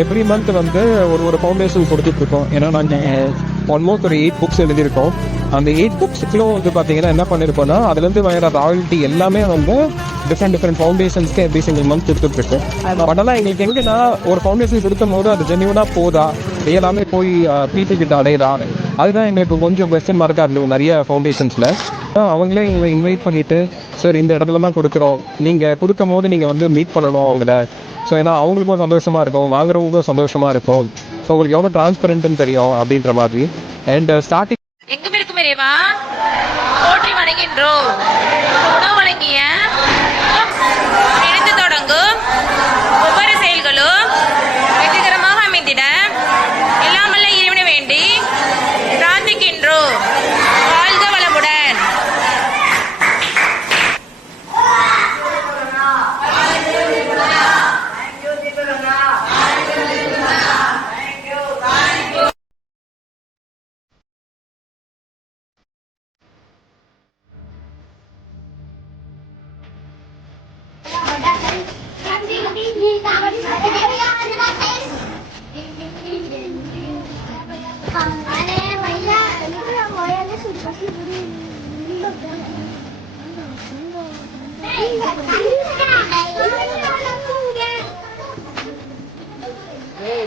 Every month வந்து ஒரு foundation கொடுத்துட்ருக்கோம். ஏன்னா நாங்கள் ஆல்மோஸ்ட் ஒரு 8 புக்ஸ் எழுதியிருக்கோம். அந்த 8 புக்ஸுக்கும் வந்து பார்த்தீங்கன்னா என்ன பண்ணியிருக்கோம்னா, அதுலேருந்து வர ராயல்ட்டி எல்லாமே வந்து டிஃப்ரெண்ட் ஃபவுண்டேஷன்ஸ்க்கு எவ்ரி சிங்கிள் மந்த் கொடுத்துட்ருக்கோம். பட் ஆனால் எங்களுக்கு எங்கன்னா ஒரு ஃபவுண்டேஷன் கொடுக்கும் போது அது ஜென்யூனாக போதா, எல்லாமே போய் பிடி கிட்ட அடையுதா, அதுதான் எங்களுக்கு கொஞ்சம் கொஸ்டின் மார்க்காக இருந்தது நிறைய ஃபவுண்டேஷன்ஸில். அவங்களே எங்களை இன்வைட் பண்ணிவிட்டு, சார் இந்த இடத்துல தான் கொடுக்குறோம், நீங்கள் கொடுக்கும் போது நீங்கள் வந்து மீட் பண்ணணும் அவங்கள. ஸோ ஏன்னா அவங்களுக்கும் சந்தோஷமாக இருக்கும், வாங்குறவங்களுக்கும் சந்தோஷமாக இருக்கும். ஸோ உங்களுக்கு எவ்வளோ டிரான்ஸ்பரண்ட்னு தெரியும் அப்படின்ற மாதிரி. அண்ட் ஸ்டார்டிங் எங்கும் இருக்கும் இறைவா போற்றி வணங்கின்றோம். உணவு வழங்கிய எடுத்து தொடங்கும் ஒவ்வொரு செயல்களும் வெற்றிகரமாக அமைந்திட எல்லாமல்ல இறைவனை வேண்டி பிரார்த்திக்கின்றோம். வாழ்க வளமுடன். Hey,